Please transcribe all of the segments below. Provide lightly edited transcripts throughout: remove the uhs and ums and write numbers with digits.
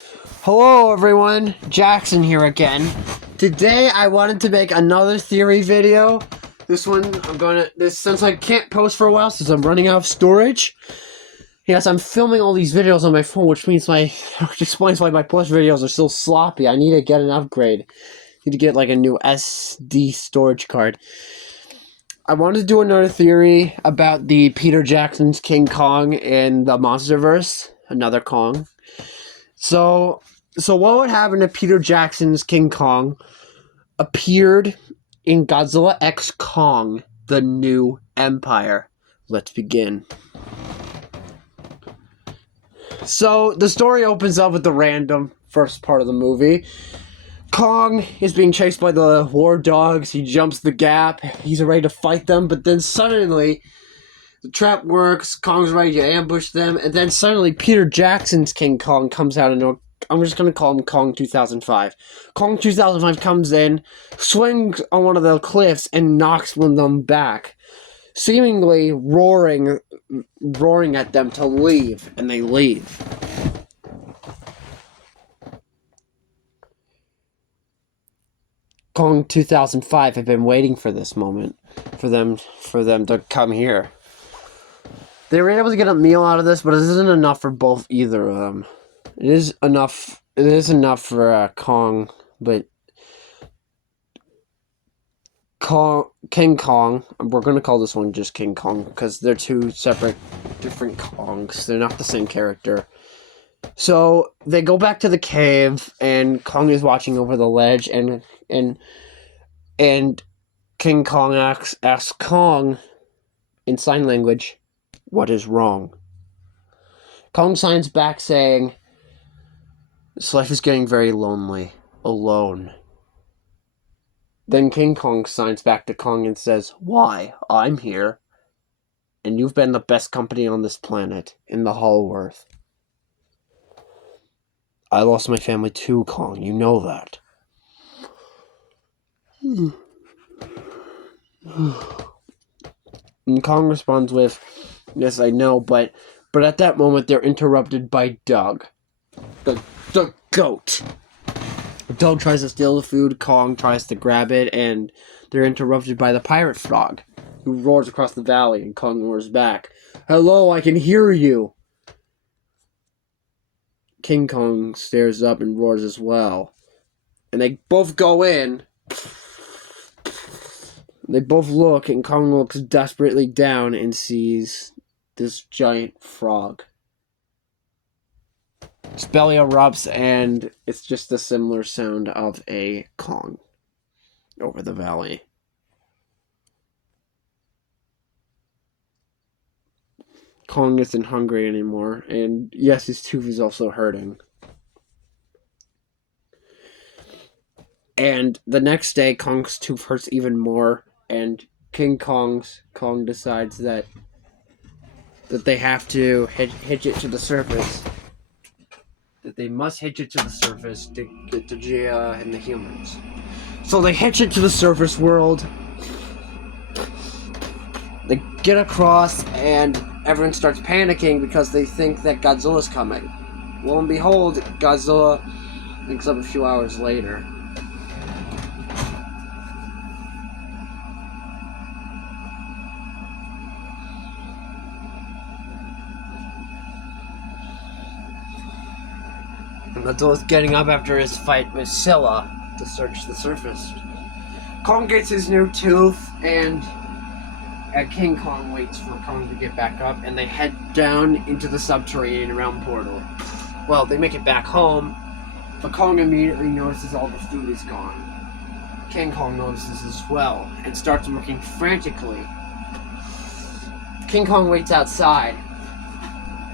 Hello everyone, Jackson here again. Today I wanted to make another theory video. This one since I can't post for a while since I'm running out of storage. Yes, I'm filming all these videos on my phone, which explains why my plus videos are still sloppy. I need to get an upgrade. I need to get like a new SD storage card. I wanted to do another theory about the Peter Jackson's King Kong in the Monsterverse, another Kong. So what would happen if Peter Jackson's King Kong appeared in Godzilla X Kong, the New Empire? Let's begin. So the story opens up with the random first part of the movie. Kong is being chased by the war dogs. He jumps the gap. He's ready to fight them, but then suddenly the trap works. Kong's ready to ambush them, and then suddenly Peter Jackson's King Kong comes out of I'm just going to call him Kong 2005. Kong 2005 comes in, swings on one of the cliffs, and knocks one of them back, seemingly roaring at them to leave, and they leave. Kong 2005 had been waiting for this moment, for them to come here. They were able to get a meal out of this, but it isn't enough for either of them. It is enough for Kong, but King Kong, we're going to call this one just King Kong, because they're two separate, different Kongs. They're not the same character. So, they go back to the cave, and Kong is watching over the ledge, and King Kong asks Kong, in sign language, what is wrong? Kong signs back saying, this life is getting very lonely, alone. Then King Kong signs back to Kong and says, why? I'm here. And you've been the best company on this planet, in the whole earth. I lost my family too, Kong. You know that. And Kong responds with, yes, I know, but at that moment they're interrupted by Doug. The goat. Doug tries to steal the food, Kong tries to grab it, and they're interrupted by the pirate frog, who roars across the valley, and Kong roars back, hello, I can hear you! King Kong stares up and roars as well. And they both go in. They both look, and Kong looks desperately down and sees this giant frog. Its belly erupts, and it's just a similar sound of a Kong over the valley. Kong isn't hungry anymore, and yes, his tooth is also hurting. And the next day, Kong's tooth hurts even more, and Kong decides that they have to hitch it to the surface. That they must hitch it to the surface to get to Gia and the humans. So they hitch it to the surface world. They get across, and everyone starts panicking because they think that Godzilla's coming. Lo and behold, Godzilla wakes up a few hours later. Godzilla's getting up after his fight with Scylla to search the surface. Kong gets his new tooth, and King Kong waits for Kong to get back up, and they head down into the subterranean realm portal. Well, they make it back home, but Kong immediately notices all the food is gone. King Kong notices as well, and starts working frantically. King Kong waits outside.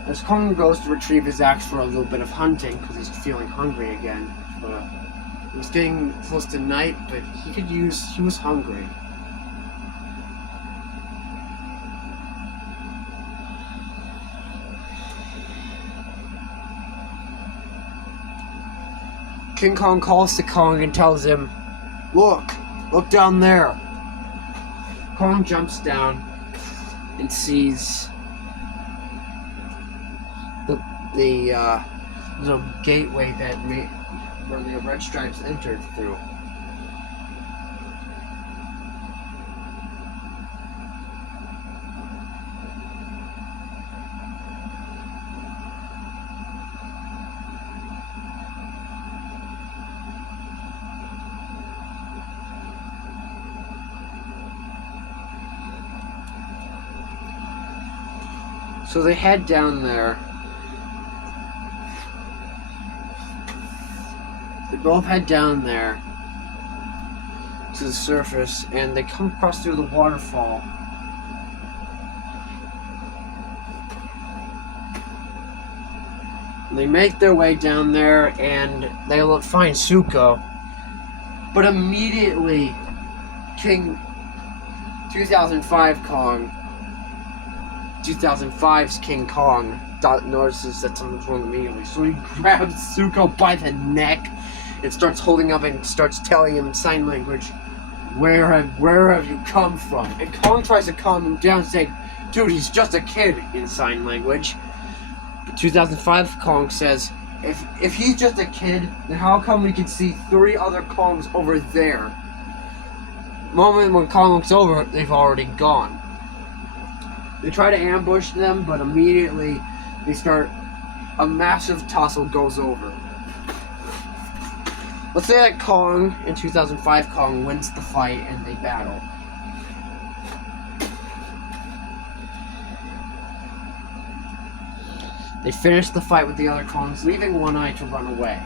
As Kong goes to retrieve his axe for a little bit of hunting, because he's feeling hungry again. It was getting close to night, but he was hungry. King Kong calls to Kong and tells him, look down there. Kong jumps down and sees the There's a gateway where the red stripes entered through. So they head down there. They both head down there to the surface, and they come across through the waterfall. They make their way down there, and they find Zuko. But immediately, King 2005's King Kong notices that something's wrong immediately. So he grabs Zuko by the neck and starts holding up and starts telling him in sign language, where have you come from? And Kong tries to calm him down, saying, dude, he's just a kid, in sign language. But 2005 Kong says, if he's just a kid, then how come we can see 3 other Kongs over there? The moment when Kong looks over, they've already gone. They try to ambush them, but immediately a massive tussle goes over. Let's say that Kong, in 2005 Kong, wins the fight and they battle. They finish the fight with the other Kongs, leaving One Eye to run away.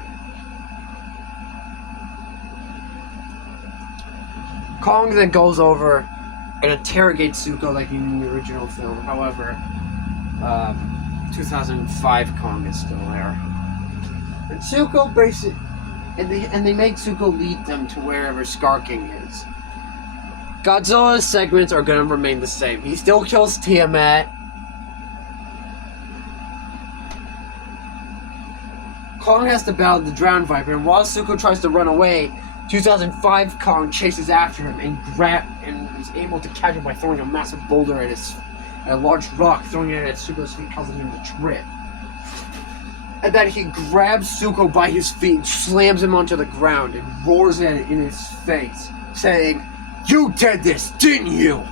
Kong then goes over and interrogates Zuko like in the original film. However, 2005 Kong is still there. And Zuko basically, and they make Zuko lead them to wherever Scar King is. Godzilla's segments are going to remain the same. He still kills Tiamat. Kong has to battle the Drowned Viper, and while Zuko tries to run away, 2005 Kong chases after him and is able to catch him by throwing a massive boulder at a large rock, throwing it at Zuko's feet, causing him to trip. And then he grabs Zuko by his feet, slams him onto the ground, and roars at it in his face, saying, "You did this, didn't you?"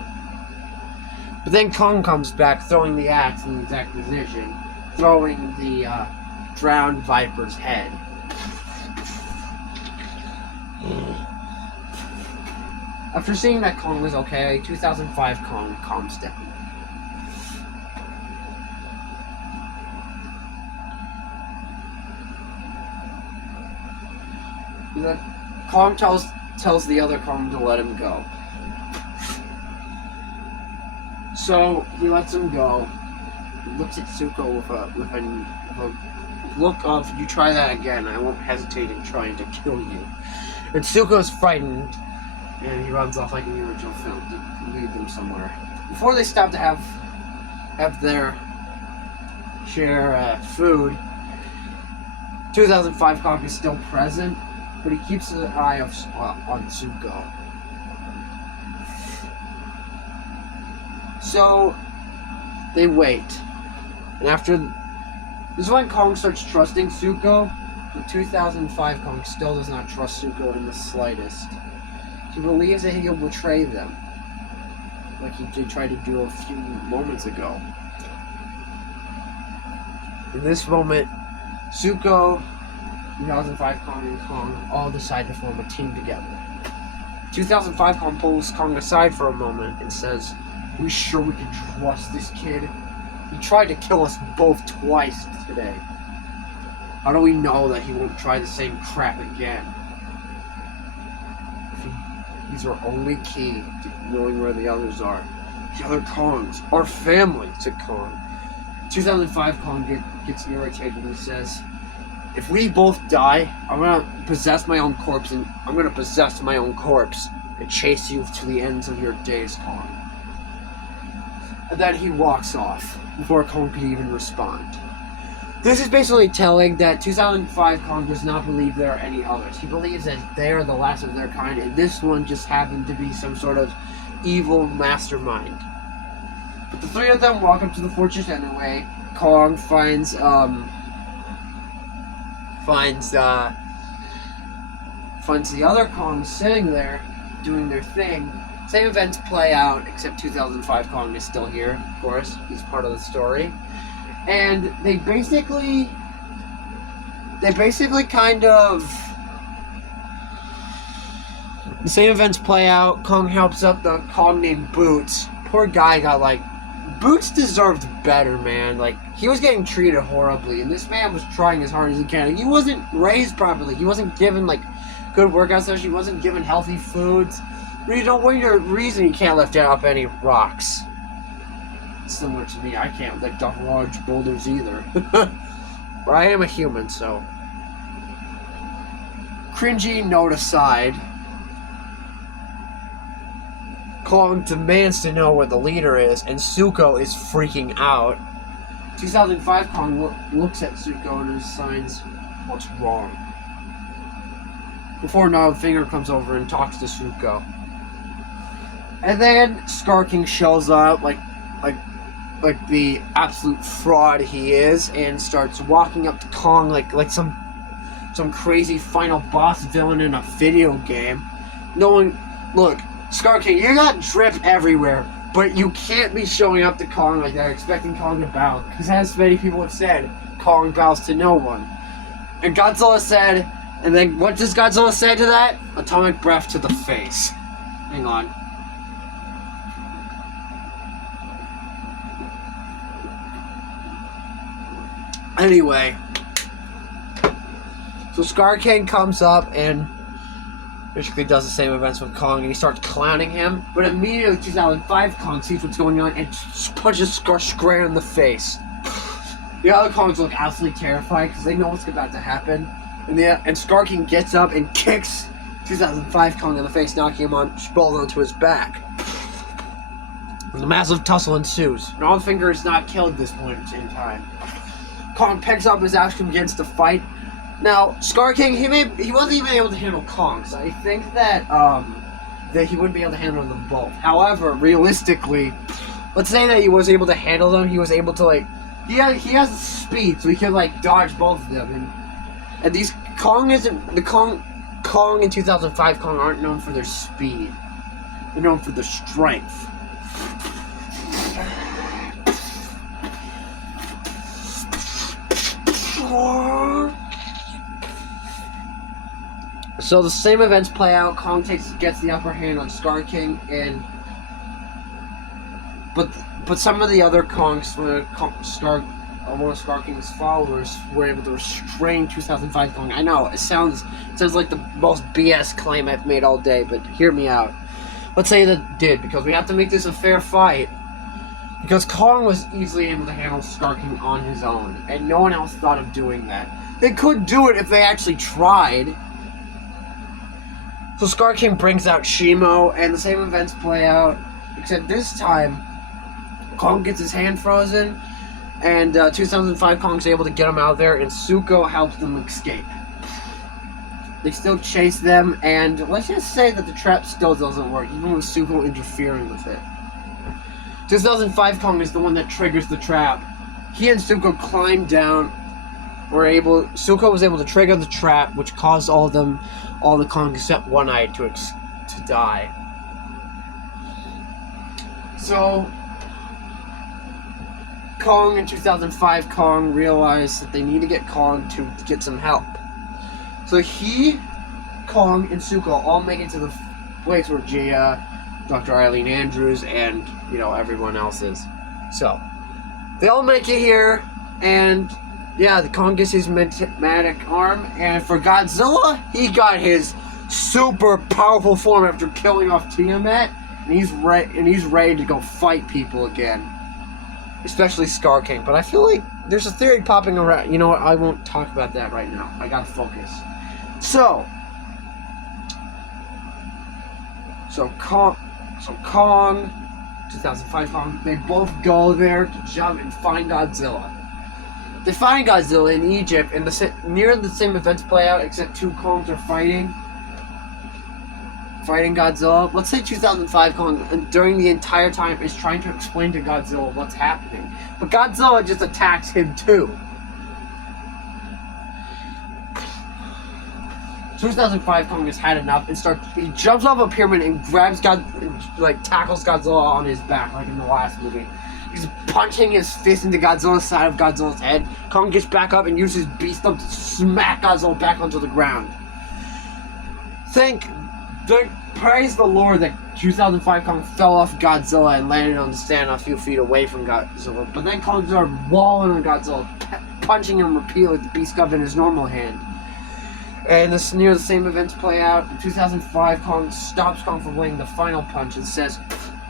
But then Kong comes back, throwing the axe in the exact position, throwing the Drowned Viper's head. After seeing that Kong was okay, 2005 Kong calms down. Kong tells the other Kong to let him go. So he lets him go. He looks at Zuko with a look of, "You try that again, I won't hesitate in trying to kill you." And Zuko's frightened, and he runs off like in the original film to lead them somewhere. Before they stop to have their share food, 2005 Kong is still present, but he keeps an eye on Zuko. So they wait, and after this is when Kong starts trusting Zuko. The 2005 Kong still does not trust Zuko in the slightest. He believes that he'll betray them, like he did try to do a few moments ago. In this moment, Zuko, 2005 Kong, and Kong all decide to form a team together. 2005 Kong pulls Kong aside for a moment and says, "We sure we can trust this kid? He tried to kill us both twice today. How do we know that he won't try the same crap again? He's our only key to knowing where the others are. The other Kongs, our family," said Kong. 2005 Kong gets irritated and says, "If we both die, I'm gonna possess my own corpse and chase you to the ends of your days, Kong." And then he walks off before Kong could even respond. This is basically telling that 2005 Kong does not believe there are any others. He believes that they are the last of their kind, and this one just happened to be some sort of evil mastermind. But the 3 of them walk up to the fortress anyway. Kong finds finds the other Kong sitting there doing their thing. Same events play out, except 2005 Kong is still here, of course. He's part of the story. And they basically kind of... The same events play out. Kong helps up the Kong named Boots. Poor guy got, like... Boots deserved better, man. Like, he was getting treated horribly, and this man was trying as hard as he can. He wasn't raised properly. He wasn't given, like, good workout sessions. He wasn't given healthy foods. You don't want your reason he can't lift up any rocks. Similar to me, I can't lift up large boulders either. But I am a human, so... Cringy note aside, Kong demands to know where the leader is, and Zuko is freaking out. 2005 Kong looks at Zuko and signs, "What's wrong?" Before Gnarled Finger comes over and talks to Zuko. And then Scar King shows up like the absolute fraud he is, and starts walking up to Kong like some crazy final boss villain in a video game. Look, Scar King, you got drip everywhere, but you can't be showing up to Kong like that, expecting Kong to bow. Because as many people have said, Kong bows to no one. And Godzilla said, and then what does Godzilla say to that? Atomic breath to the face. Hang on. Anyway, so Scar King comes up and basically does the same events with Kong, and he starts clowning him. But immediately 2005 Kong sees what's going on and punches Scar square in the face. The other Kongs look absolutely terrified because they know what's about to happen. And Scar King gets up and kicks 2005 Kong in the face, knocking him sprawled onto his back. And a massive tussle ensues. Gnarled Finger is not killed at this point in time. Kong picks up his axe and begins to fight. Now, Scar King, he wasn't even able to handle Kong, so I think that he wouldn't be able to handle them both. However, realistically, let's say that he was able to handle them. He was able to he has speed, so he could dodge both of them. And these Kong in 2005 Kong aren't known for their speed. They're known for their strength. So the same events play out. Kong gets the upper hand on Scar King, but some of the other Kongs, one of Scar King's followers, were able to restrain 2005 Kong. I know it sounds like the most BS claim I've made all day, but hear me out. Let's say that did, because we have to make this a fair fight. Because Kong was easily able to handle Scar King on his own, and no one else thought of doing that. They could do it if they actually tried. So Scar King brings out Shimo, and the same events play out, except this time, Kong gets his hand frozen, and 2005 Kong's able to get him out there, and Zuko helps them escape. They still chase them, and let's just say that the trap still doesn't work, even with Zuko interfering with it. 2005 Kong is the one that triggers the trap. He and Zuko climb down. Zuko was able to trigger the trap, which caused all the Kong except One Eye to die. So Kong in 2005 Kong realized that they need to get Kong to get some help. So Kong, and Zuko all make it to the place where Jaya, Dr. Eileen Andrews, and everyone else is. So they all make it here, and yeah, the Kong gets his magic arm, and for Godzilla, he got his super powerful form after killing off Tiamat, and he's ready to go fight people again, especially Scar King. But I feel like there's a theory popping around. You know what? I won't talk about that right now. I gotta focus. So Kong, 2005 Kong, they both go there to jump and find Godzilla. They find Godzilla in Egypt, and near the same events play out, except two Kongs are fighting Godzilla. Let's say 2005 Kong, during the entire time, is trying to explain to Godzilla what's happening. But Godzilla just attacks him too. 2005 Kong has had enough and he jumps off a pyramid and grabs tackles Godzilla on his back, like in the last movie. He's punching his fist into Godzilla's side of Godzilla's head. Kong gets back up and uses Beast Thump to smack Godzilla back onto the ground. Praise the Lord that 2005 Kong fell off Godzilla and landed on the stand a few feet away from Godzilla. But then Kong started walling on Godzilla, punching him repeatedly with the Beast Thump in his normal hand. And near the same events play out. In 2005, Kong stops Kong from laying the final punch and says,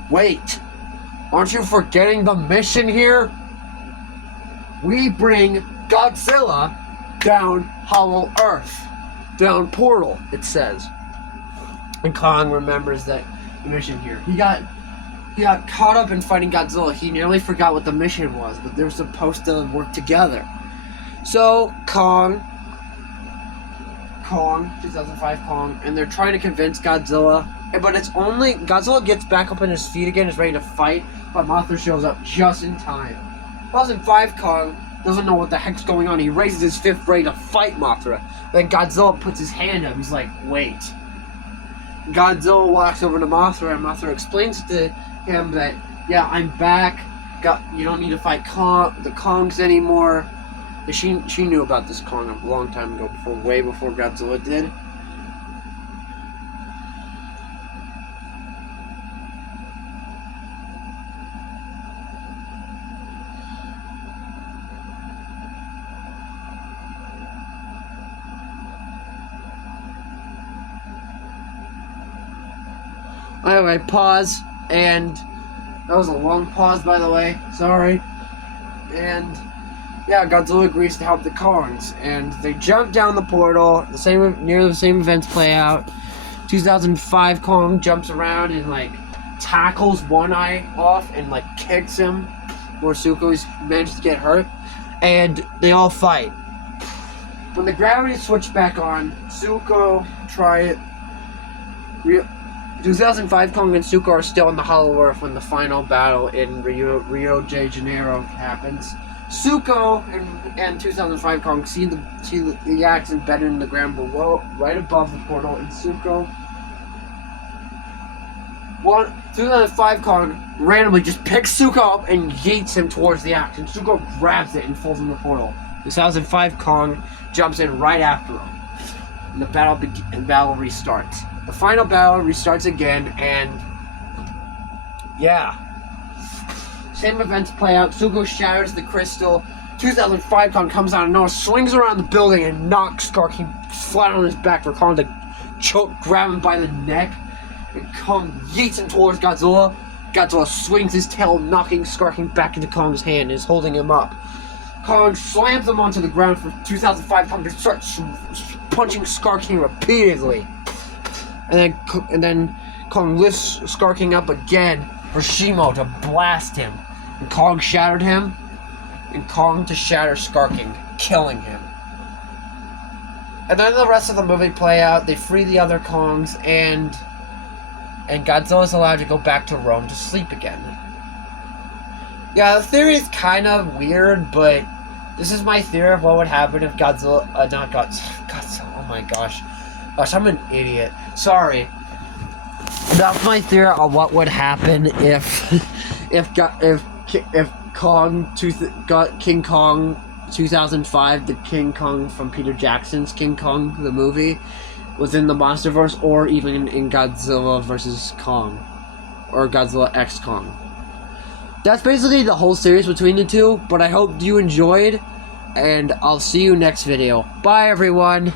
"Wait, aren't you forgetting the mission here? We bring Godzilla down Hollow Earth. Down Portal," it says. And Kong remembers that the mission here. He got caught up in fighting Godzilla. He nearly forgot what the mission was, but they're supposed to work together. So Kong, 2005 Kong, and they're trying to convince Godzilla, but it's only Godzilla gets back up on his feet again, is ready to fight, but Mothra shows up just in time. 2005 Kong doesn't know what the heck's going on. He raises his fist ready to fight Mothra. Then Godzilla puts his hand up. He's like, "Wait." Godzilla walks over to Mothra, and Mothra explains to him that, "Yeah, I'm back. You don't need to fight the Kongs anymore." She knew about this Kong a long time ago, way before Godzilla did. Anyway, pause, and that was a long pause, by the way. Sorry. And yeah, Godzilla agrees to help the Kongs, and they jump down the portal. Near the same events play out. 2005 Kong jumps around and tackles One Eye off and kicks him, where Zuko's managed to get hurt, and they all fight. When the gravity switched back on, Zuko tried. 2005 Kong and Zuko are still in the Hollow Earth when the final battle in Rio de Janeiro happens. Zuko and 2005 Kong see the axe embedded in the ground below, right above the portal, and 2005 Kong randomly just picks Zuko up and yeets him towards the axe, and Zuko grabs it and falls in the portal. 2005 Kong jumps in right after him, and the battle restarts. The final battle restarts again, and yeah. Same events play out. Zuko shatters the crystal. 2005 Kong comes out of nowhere, swings around the building, and knocks Skarking flat on his back for Kong to grab him by the neck. And Kong yeets him towards Godzilla. Godzilla swings his tail, knocking Skarking back into Kong's hand and is holding him up. Kong slams him onto the ground for 2005 Kong to start punching Skarking repeatedly. And then Kong lifts Skarking up again for Shimo to blast him. And Kong shattered him. And Kong to shatter Skarking, killing him. And then the rest of the movie play out. They free the other Kongs, and Godzilla's allowed to go back to Rome to sleep again. Yeah, the theory is kind of weird, but this is my theory of what would happen if Godzilla, oh my gosh. Gosh, I'm an idiot. Sorry. That's my theory of what would happen if King Kong 2005, the King Kong from Peter Jackson's King Kong, the movie, was in the Monsterverse, or even in Godzilla vs. Kong, or Godzilla X Kong. That's basically the whole series between the two, but I hope you enjoyed, and I'll see you next video. Bye, everyone!